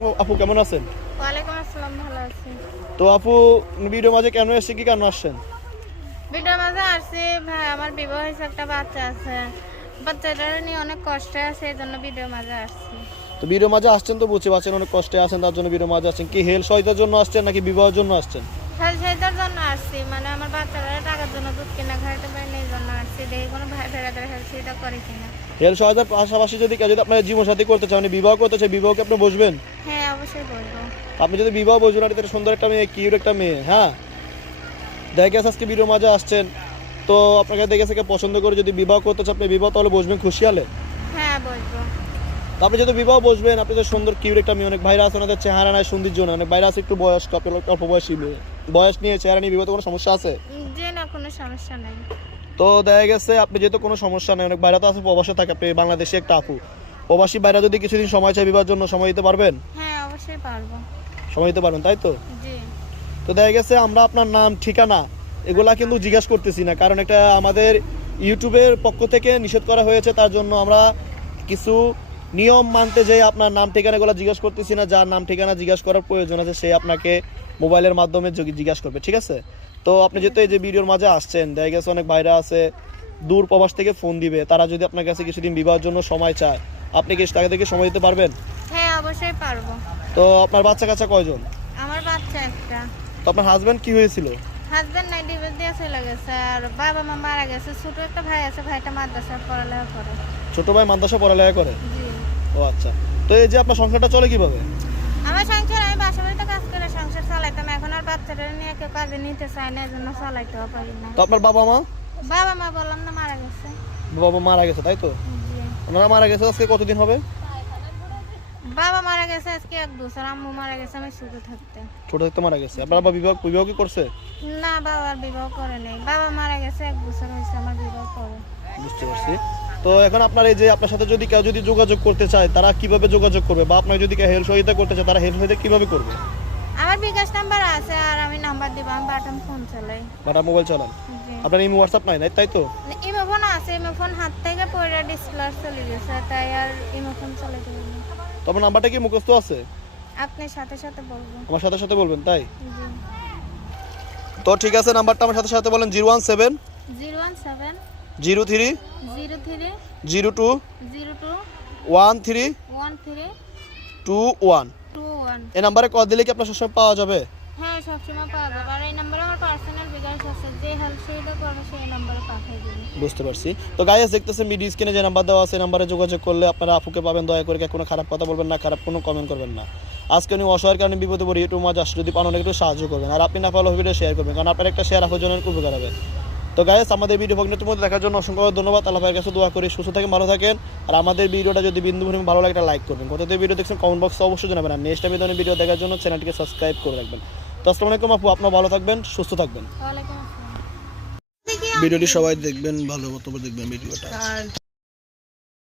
আপু কেমন আছেন? ওয়ালাইকুম আসসালাম, ভালো আছি। তো আপু ভিডিও মাঝে কেন এসেছে, কি কারণ আসছেন? ভিডিওর মাঝে আসছি ভাই, আমার বিবাহ হয়েছে, একটা বাচ্চা আছে। বাচ্চাটা নিয়ে অনেক কষ্টে আছে, এই জন্য ভিডিওর মাঝে আসছি। তো ভিডিও মাঝে আসছেন তো বুঝতে পারছেন অনেক কষ্টে আছেন, তার জন্য ভিডিও মাঝে আসছেন। কি হেল্প সহায়তার জন্য আসছেন নাকি বিবাহের জন্য আসছেন? হেলথের জন্য আসছি, মানে আমার বাচ্চারা টাকার জন্য দুধ কিনা খাইতে পারি না, এই জন্য আসছি। দেখি কোনো ভাই ফেরাদের হেল্প সেটা করে কিনা। হেল্প সহায়তার পাশাপাশি যদি কেউ যদি আপনার জীবনসাথী করতে চান, মানে বিবাহ করতে চান, বিবাহকে আপনি বসবেন? হ্যাঁ, অবশ্যই বলবো। আপনি যদি বিবাহ বসবেন, আর এটা সুন্দর একটা মেয়ে, কিউট একটা মেয়ে, হ্যাঁ দেখে গেছে আজকে ভিডিও মাঝে আসছেন, তো আপনাকে দেখে গেছে পছন্দ করে যদি বিবাহ করতে চান, আপনি বিবাহ তাহলে বসবেন খুশি হলে? হ্যাঁ, বলবো। তো আপনি যদি বিবাহ বসবেন, আপনি যে সুন্দর কিউট একটা মেয়ে, অনেক ভাইরা আছে ওনাদের চেহারা নাই সৌন্দর্য না, অনেক ভাইরা আছে একটু বয়স্ক, আপনি অল্প বয়সী মেয়ে, বয়স নিয়ে চেহারা নিয়ে বিবাহ কোনো সমস্যা আছে? যে না, কোনো সমস্যা নাই। তো দেখা গেছে আপনি যেহেতু কোনো সমস্যা নেই, অনেক বাইরে তো আছে প্রবাসে থাকে, আপনি বাংলাদেশে একটা আপু, প্রবাসী বাইরে যদি কিছুদিন সময় চাই বিবাহের জন্য, সময় দিতে পারবেন? হ্যাঁ, অবশ্যই পারবো। সময় দিতে পারবেন, তাই তো? জি। তো দেখা গেছে আমরা আপনার নাম ঠিকানা এগুলা কিন্তু জিজ্ঞাসা করতেছি না, কারণ এটা আমাদের ইউটিউবের পক্ষ থেকে নিষেধ করা হয়েছে, তার জন্য আমরা কিছু নিয়ম মানতে যে আপনার নাম ঠিকানাগুলো জিজ্ঞাসা করতেছি না। যার নাম ঠিকানা জিজ্ঞাসা করার প্রয়োজন আছে সে আপনাকে মোবাইলের মাধ্যমে জিজ্ঞাসা করবে, ঠিক আছে? তো আপনি যেহেতু এই যে ভিডিওর মাঝে আসছেন, দেখা গেছে অনেক বাইরে আছে দূর প্রবাস থেকে ফোন দিবে, তারা যদি আপনার কাছে কিছুদিন বিবাহের জন্য সময় চায়, আপনি কি তাকে থেকে সময় দিতে পারবেন? হ্যাঁ, অবশ্যই পারবো। তো আপনার বাচ্চা কাচ্চা কয়জন? আমার বাচ্চা একটা। তো আপনার হাজব্যান্ড কি হয়েছিল? হাজবেন্ড নাই, ডিভোর্স দিয়ে চলে গেছে, আর বাবা মা মারা গেছে। ছোট একটা ভাই আছে, ভাইটা মাদ্রাসায় পড়ালেখা করে। ছোট ভাই মাদ্রাসা পড়ালেখা করে? জি। ও আচ্ছা। তো এই যে আপনার সংসারটা চলে কিভাবে? আমার সংসার, আমি বাসা বাড়িতে কাজ করে সংসার চালাইতাম, এখন আর বাচ্চাটা নিয়ে কেউ কাজে নিতে চায় না, এই জন্য চালাইতেও পারি না। তো আপনার বাবা মা? বাবা মা বললাম না, মারা গেছে। বাবা মারা গেছে, তাই তো? জি। ওনারা মারা গেছে আজকে কতদিন হবে? বাবা মারা গেছে আজকে 1 বছর, আম্মু মারা গেছে আমি ছোট থাকতে। ছোট থাকতে মারা গেছে। আপনার বাবা বিবাহ বিবাহ কি করছে? না, বাবার বিবাহ করে নেই, বাবা মারা গেছে 1 বছর হয়েছে, আমার বিবাহ করে। বুঝতে পারছি। তো এখন আপনার এই যে আপনার সাথে যদি কেউ যদি যোগাযোগ করতে চায়, তারা কিভাবে যোগাযোগ করবে, বা আপনার যদি কেউ হেল্প সহায়তা করতে চায়, তারা হেল্প সহায়তা কিভাবে করবে? আমার বিকাশ নাম্বার আছে, আর আমি নাম্বার দিব, আমি বাটন ফোন চালাই। বাটা মোবাইল চালান? জি। আপনার ইমো হোয়াটসঅ্যাপ নাই, তাই তো? ইমো ফোন আছে, ইমো ফোন হাত থেকে পড়ে ডিসপ্লে চলে গেছে, তাই আর ইমো ফোন চালাতে পারি না। তো আপনার নাম্বারটা কি মুখস্থ আছে? আপনার সাথে সাথে বলবো। আমার সাথে সাথে বলবেন, তাই? জি। তো ঠিক আছে, নাম্বারটা আমার সাথে সাথে বলেন। 017 017 03 03 02 02 13 13 21। 21। এই নাম্বারে কল দিলে কি আপনার সবসময় পাওয়া যাবে? হ্যাঁ, সবসময় পাওয়া যাবে, আর এই নাম্বারে আমার পার্সোনাল বিকাশ আছে, যে হেল্প সুবিধা করবে সেই নাম্বারে পাঠিয়ে দেবেন। বুঝতে পারছি। তো গাইস দেখতেছেন ভিডিও স্ক্রিনে যে নাম্বার দেওয়া আছে, নাম্বারে যোগাযোগ করলে আপনারা আপুকে পাবেন। দয়া করে কোনো খারাপ কথা বলবেন না, খারাপ কোনো কমেন্ট করবেন না। আজকে উনি অসহায়ের কারণে বিপদে পড়ে ইউটিউব মাঝে আসলে যদি পান অনেক একটু সাহায্য করবেন, আর আপনি না পারলে ভিডিও শেয়ার করবেন, কারণ আপনার একটা শেয়ার আপনার জন্য উপকার হবে। তো গাইস আমাদের ভিডিও ভগ্নের মধ্যে দেখার জন্য অসংখ্য ধন্যবাদ। আল্লাহ ভাইয়ের কাছে দোয়া করি সুস্থ থাকেন, ভালো থাকেন। আর আমাদের ভিডিওটা যদি বিন্দু পরিমাণ ভালো লাগে একটা লাইক করবেন। কতটা ভিডিও দেখছেন কমেন্ট বক্সে অবশ্যই জানাবেন, আর নেক্সট টাইম ভিডিও দেখার জন্য চ্যানেলটিকে সাবস্ক্রাইব করে রাখবেন। তো আসসালামু আলাইকুম আপু, আপনারা ভালো থাকবেন, সুস্থ থাকবেন। ওয়ালাইকুম আসসালাম। ভিডিওটি সবাই দেখবেন, ভালো মতো দেখবেন ভিডিওটা।